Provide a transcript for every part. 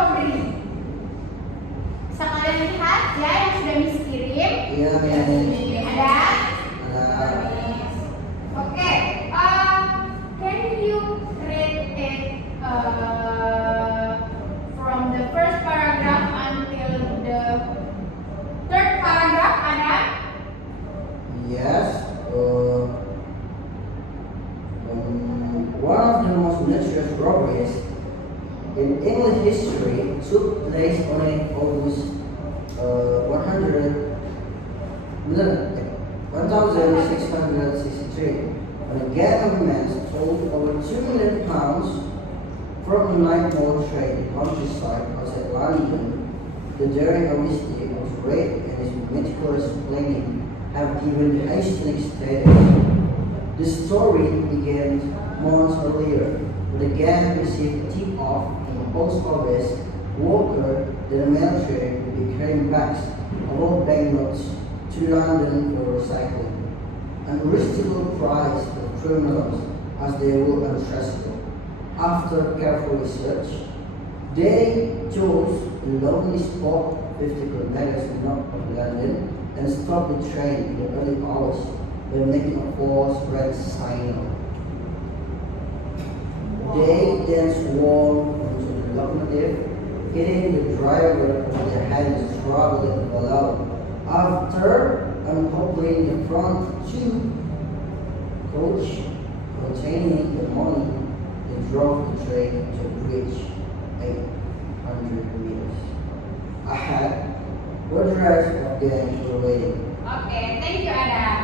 strawberry. Bisa kalian lihat ya yang sudah Miss kirim? Iya, Ada? Ada. Oke, can you read it from the first paragraph until the third paragraph? Ada? Yes. One of the most notorious robberies in English history took place on August 1663 when a gang of men stole over £2 million from the night mall trade in countryside outside London. The daring of this deed was great and its meticulous planning have given the Hastings status. The story began months earlier when the gang received a tip-off from the post office worker that the mail train would be carrying bags of old banknotes to London for recycling. An irresistible prize for criminals as they were untraceable. After careful research, they chose a lonely spot 50 kilometers north of London and stopped the train in the early hours by making a false red signal. They then swarmed onto the locomotive, hitting the driver with their hands struggling below. After uncoupling the front tube coach containing the money, they drove the train to a bridge 800 meters ahead, where the rest of the gang were waiting. Okay, thank you, Adam.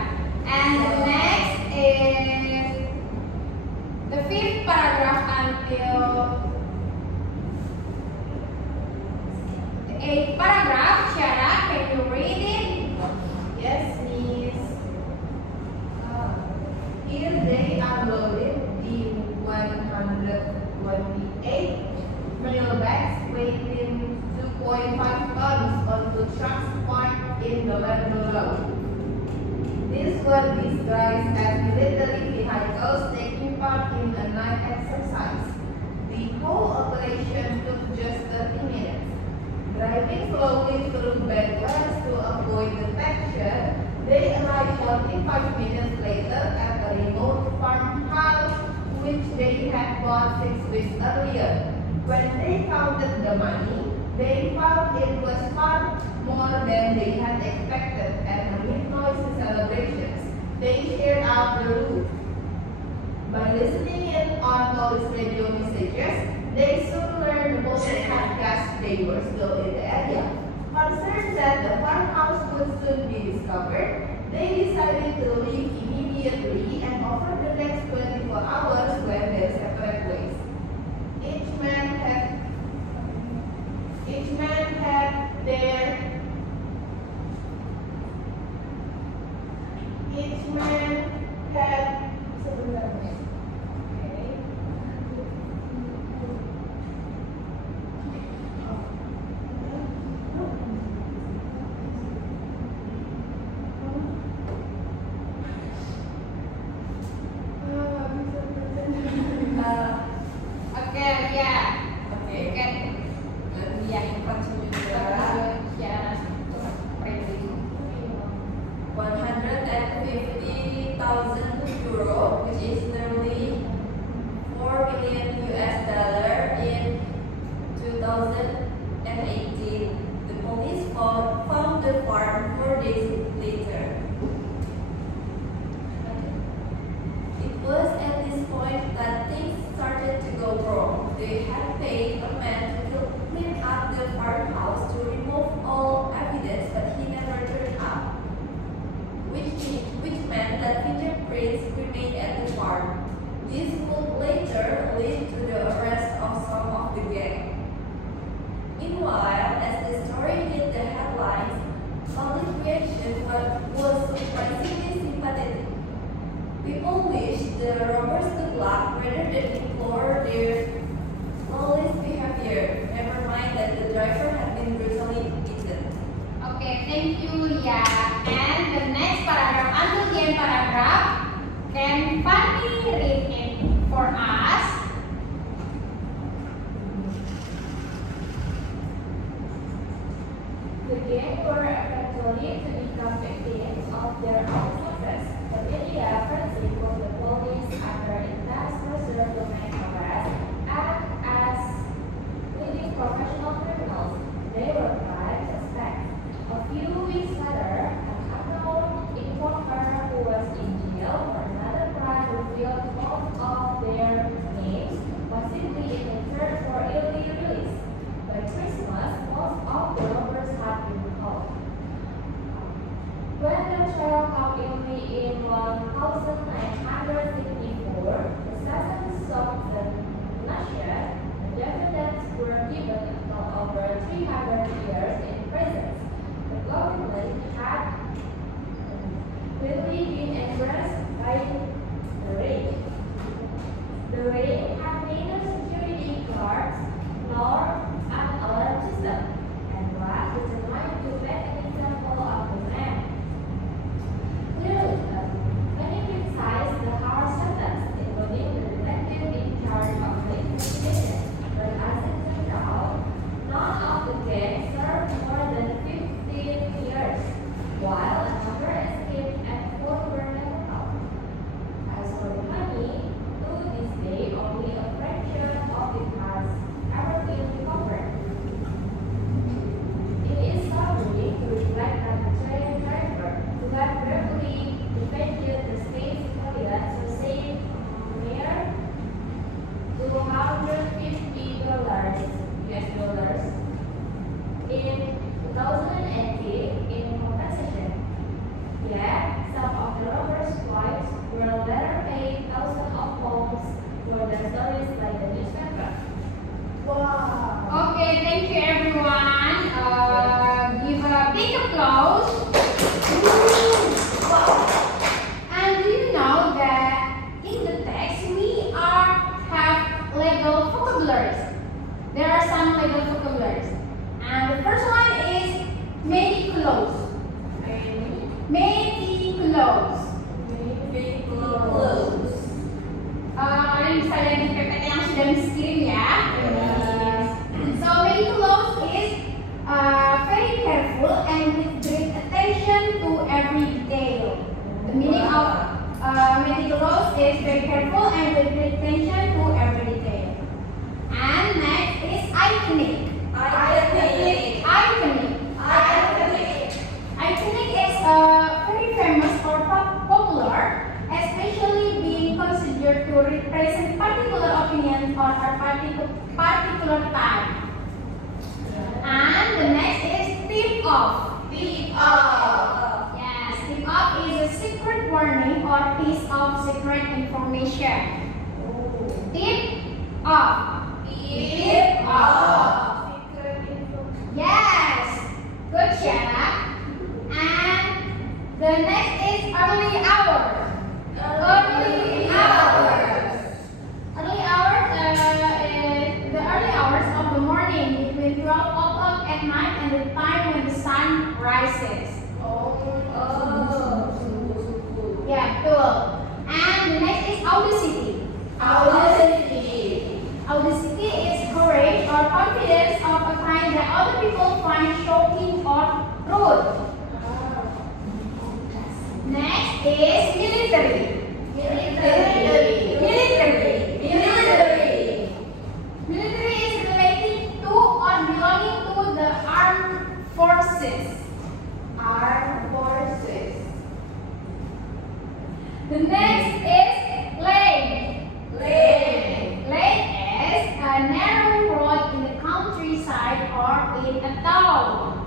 And the next is the fifth paragraph until the eighth paragraph. Shara, can you read it? Yes, Miss. Here they unloaded the 128 mail bags weighing 2.5 tons onto trucks parked in the land below. These were disguised as military vehicles taking part in a night exercise. The whole operation took just 30 minutes. Driving slowly through backlands to avoid detection, they arrived 45 minutes later at a remote farmhouse which they had bought 6 weeks earlier. When they counted the money, they found it was far more than they had expected, and amid noisy celebrations, they shared out the loot. By listening in on police radio messages, they soon learned the police had guessed they were still in the area. Concerned that the farmhouse would soon be discovered, they decided to leave immediately and over the next 24 hours went their separate ways. Each man had Okay, yeah. Okay. You can Let me continue. gang were eventually to become victims of their own success. The media frenzy for the police under intense pressure to make arrests and as leading professional criminals. They were prime suspects. A few weeks later, an unknown informer who was in jail for another crime revealed most of their names was simply in return for early release. By Christmas, most of the robbers had been caught. When the trial came only in 1964, the sentence of the nation, the defendants were given until over 300 years in prison. The government had really been embraced by the ring. The ring had neither security guards nor an alarm system, and was determined to make an example of the man. Clearly, many criticized the harsh sentence, including the detective in charge of the investigation, but as it turned out, none of the gang served more than 15 years, while a number escaped and 4 were never caught. As for the money, to this day, only a fraction of it has ever been recovered. It is troubling to reflect that the train driver who had bravely defended the state's civilians received mere $250 US dollars in 2018 in compensation. Yet, some of the robbers' wives were later paid thousands of pounds for their stories like the newspaper. Wow! Okay, thank you everyone. Give a big applause. Wow. And do you know that in the text we have legal vocabularies? There are some legal vocabularies. And the first one is meticulous. Meticulous. Kalian bisa lihat di PPT yang sudah di-screen ya. So meticulous is very careful and with great attention to every detail. The meaning of meticulous is very careful and with great attention to every detail. And next is iconic. Iconic is very famous or popular, especially being considered to represent particular opinions or a particular time. And the next is tip-off. Yes, tip-off is a secret warning or piece of secret information. Tip-off. Yes, good job. And the next is early hours. The early hours of the morning between 12 o'clock at night and the time when the sun rises. Yeah, cool. And the next is audacity. Audacity is courage or confidence of a kind that other people find shocking or rude. Next is military. Military is related to or belonging to the armed forces. The next is lane. Lane is a narrow road in the countryside or in a town.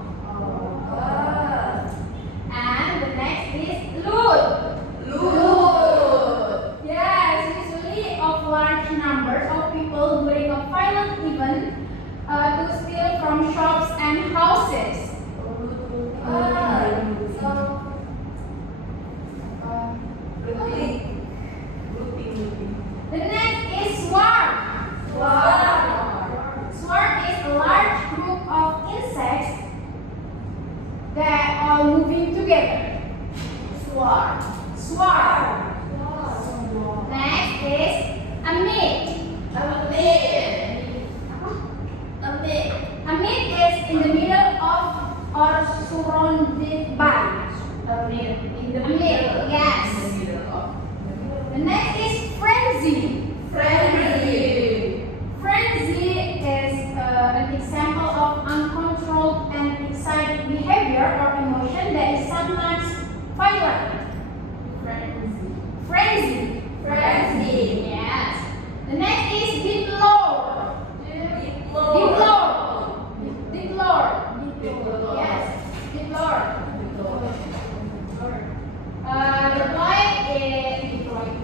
And the next is loot. Yes, usually of large numbers of people during a violent event to steal from shops and houses. The next is swarm. Swarm is a large group of insects that are moving together. Swarm. Next is a meet. A meet is in the middle of or surrounded by. In the A middle, yes. In the middle of. The next is frenzy. Frenzy. Frenzy is an example of uncontrolled and excited behavior or emotion that is sometimes violent. Frenzy. Frenzy. Frenzy. Yes. The next is deplore. Deplore. Deplore. Yes. Deplore.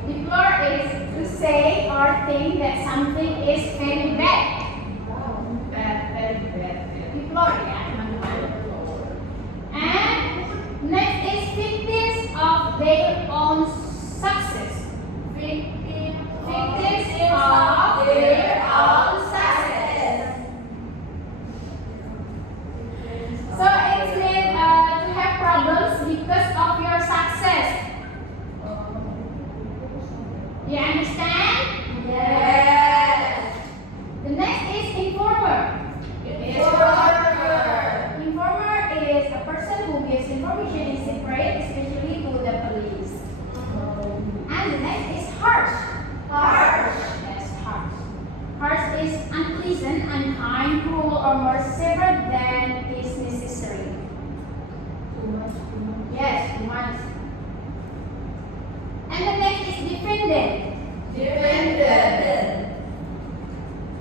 Deplore is to say or think that something is very bad. Bad, very bad. Deplore, ya teman-teman. And next is victims of their own success. Victims of their own success. So it means to have problems because of your success. You understand? Yes. The next is informer. Informer is a person who gives information in secret, especially to the police. And the next is harsh. Yes, harsh. Harsh is unpleasant, unkind, cruel, or more severe than is necessary. Yes, too much. And the next is defendant.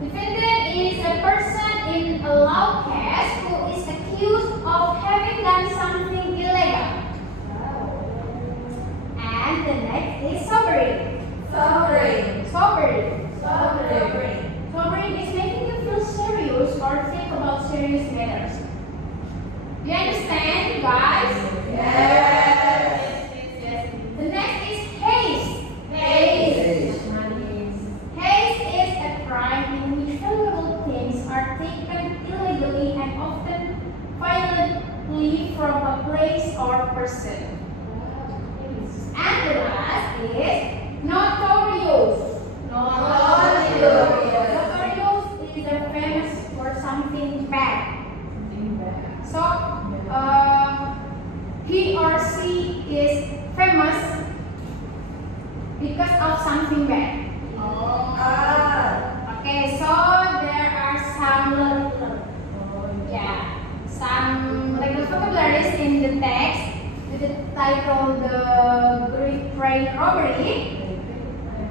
Defendant is a person in a law case who is accused of having done something illegal. And the next is sobering. Sobering is making you feel serious or think about serious matters. You understand, guys? The next is haste. Haste. Haste is a crime in which valuable things are taken illegally and often violently from a place or person. And the last is notorious. Notorious is a famous for something bad. So, he or she is famous because of something bad. Okay, so there are some legal vocabularies in the text with the title "The Great Train Robbery,"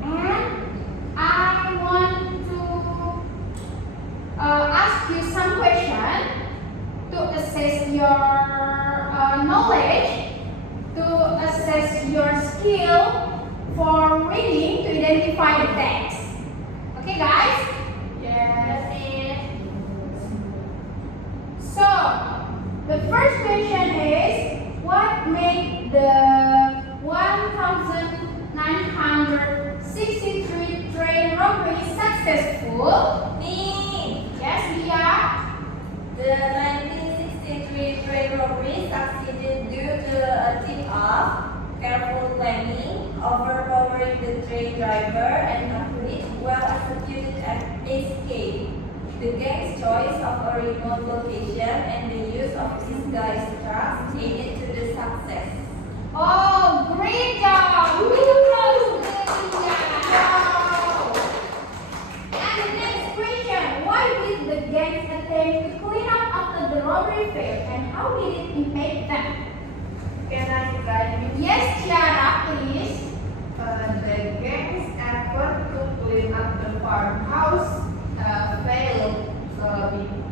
and I want to ask you some question to assess your knowledge, to assess your skill for reading to identify the text. Okay, guys? So, the first question is, what made the 1963 train robbery successful? Yes, Leah? The 1963 train robbery succeeded due to a tip-off, careful planning, overpowering the train driver, and a quick, well-executed escape. The gang's choice of a remote location and the use of disguised trucks aided to the success. Oh, great job! Big applause to Leah. And the next question, why did the gang attempt to clean up after the robbery failed, and how did it impact them? Can I try? Yes, Tiara, please. The gang's effort to clean up the farmhouse failed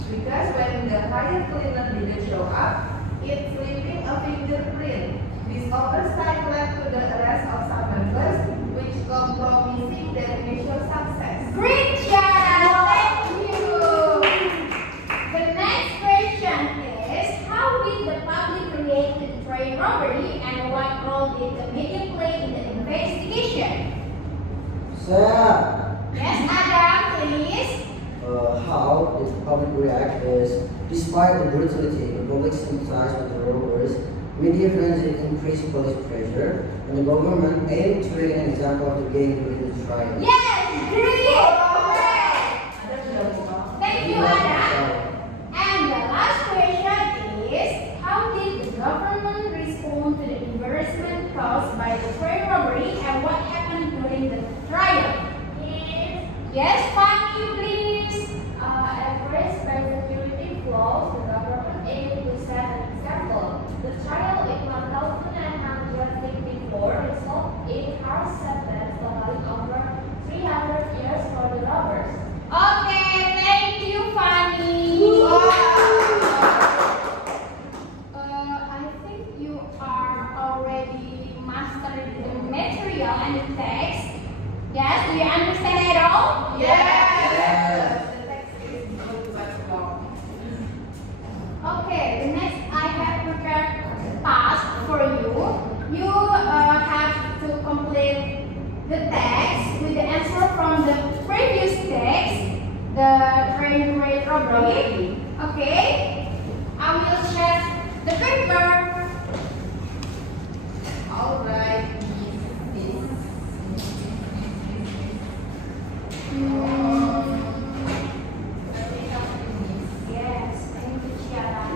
because when the hired cleaner didn't show up, it's leaving a fingerprint. This oversight led to the arrest of some members, which compromising their initial success. Great, Tiara. Thank you. The next question is, how did the public react to the train robbery, and what role did the media play in the investigation? Saya, Yes, Adam, please. how did the public react is, despite the brutality, the public sympathized with the robbers, media frenzy increased police pressure, and the government aimed to make an example of the gang during the trial. Yes, great. Thank you, Adam. And the last question is, how Yes, Fanny, please. Encouraged by security flaws, the government aimed to set an example. The trial in 1964 resulted in harsh sentence totaling over 300 years for the robbers. Okay, thank you, Fanny. I think you are already mastered the material and the text. Yes, do you understand it all? Yes. The text is not much long. Okay, the next I have prepared a task for you. You have to complete the text with the answer from the previous text, the train rate robbery. Okay, I will share the paper. All right. Yes, thank you, Ciara.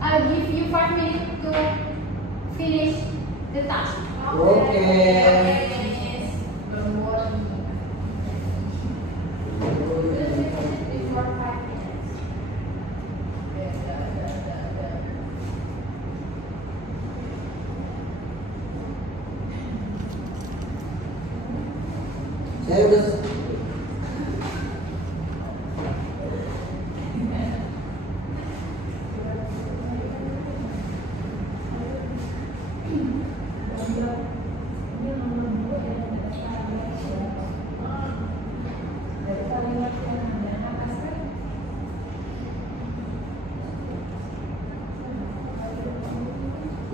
I'll give you 5 minutes to finish the task. Okay. Don't worry. Before 5 minutes. Saya udah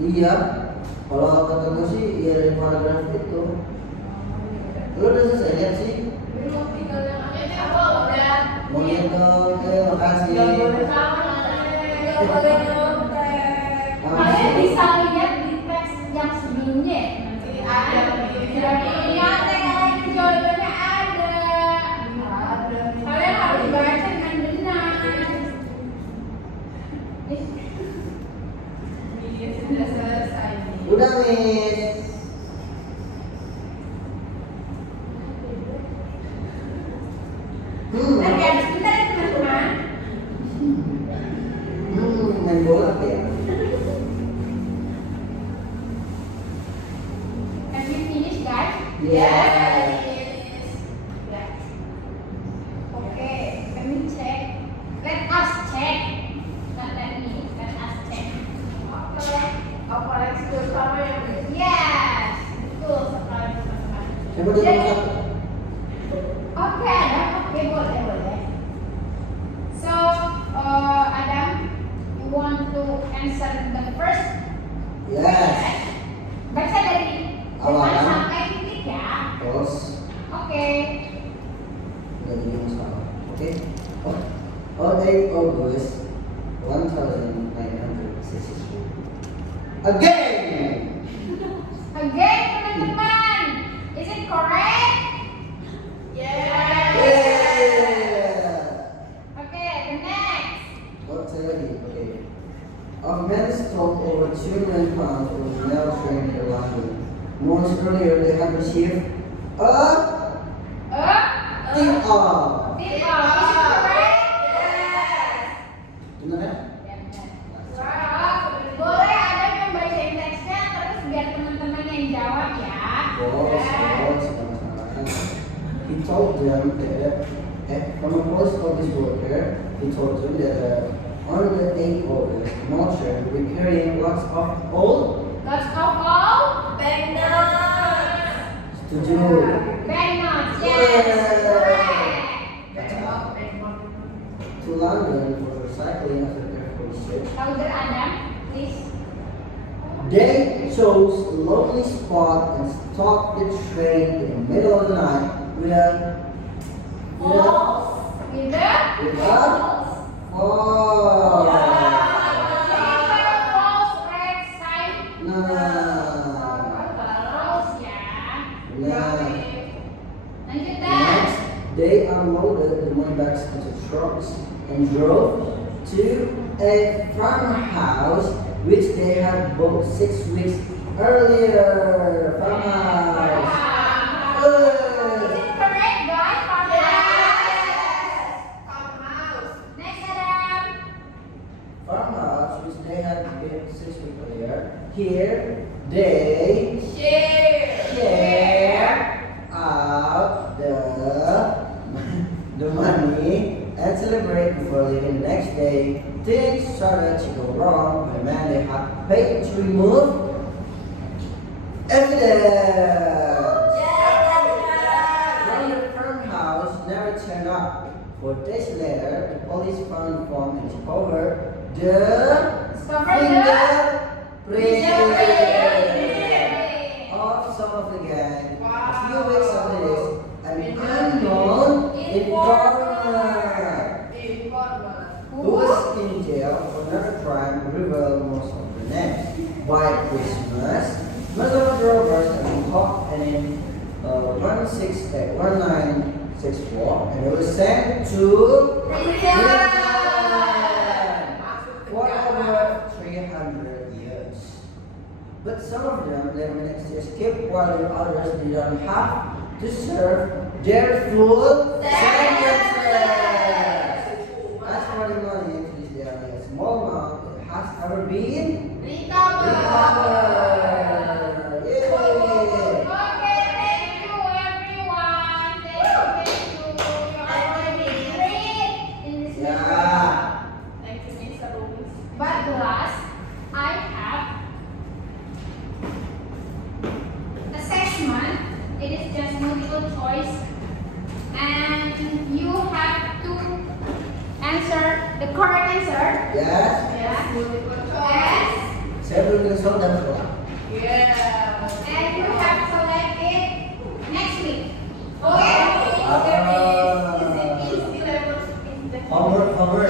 iya, kalau kata gue sih ya dari paragraf itu. Lu udah selesai lihat sih? Belum tinggal yang ada apa udah. Mau lihat dong, makasih. Nggak boleh sama. Nggak boleh nyontek. Kalian bisa lihat di teks yang sebelumnya. Nanti ada Ternyata kalian jawabannya ada. Ada. Kalian harus baca dengan benar. Iya, sudah selesai nih. Udah, Miss. Nanti habis bentar ya teman-teman. Main bola ya. Have you finished, guys? Yes. Yeah. Okay, let me check. Let us check. Not let me. Let us check. Oke. Apa lagi sama yang ini? Yes, betul sekali teman-teman. Siapa dia Jadi, satu? oke Adam, oke boleh. So, Adam, you want to answer the first? Yes. Baca dari Awal, depan kan? sampai titik ya. Terus Oke. nggak jadi masalah. Oke. On 8 August 1963. Again. Again, teman-teman. Is it correct? Yes. Yeah. Okay, the next. Oh, saya lagi. Okay. A man stole over 2 million pounds from the mail train near London. Months earlier, they had received a tip off. Tip off. Is it correct? Benar ya? Boleh ada yang bacain teksnya terus biar teman-teman yang jawab ya. Sama-sama. He told them that from a post office worker, he told them that on the 8th August, Malcher will be carrying lots of old. Lots of all Setuju. banknotes. Yeah. Yes, correct. To London for recycling after careful research. Louder Adam, please. They chose a lonely spot and stopped the train in the middle of the night with a With the oh. false red sign. Nah. False ya. Nah. Lanjut money bags into trucks and drove to a farmhouse which they had bought 6 weeks earlier. Farmhouse. Is Good. it correct, guys? Farmhouse. Next, Adam. Farmhouse which they had built 6 weeks earlier. Here they share out the money and celebrate before leaving the next day. Things started to go wrong when the man they had paid to remove evidence from the farmhouse never turned up. 4 days later, the police found the form and discovered the fingerprint of some of the gang. A few weeks after this, an unknown informer who was in jail for another crime revealed most of the names. By Christmas, most of the robbers had been caught and in 1964, and they were sent to prison for over 300 years. But some of them later managed to escape while the others didn't have to serve their full sentences. As for the money, to this day only a small amount that has ever been recovered. Yay! Okay, thank you, everyone. Thank you. You are already great in this Yeah. Thank you, Miss Rose. But class, I have assessment. It is just multiple choice, and you have to answer the correct answer. Yes. Yes, multiple choice. Yes, Saya belum kesal dan sekolah. Yeah. and you have to select it next week. Okay. Ah. Is it easy levels in the Homework.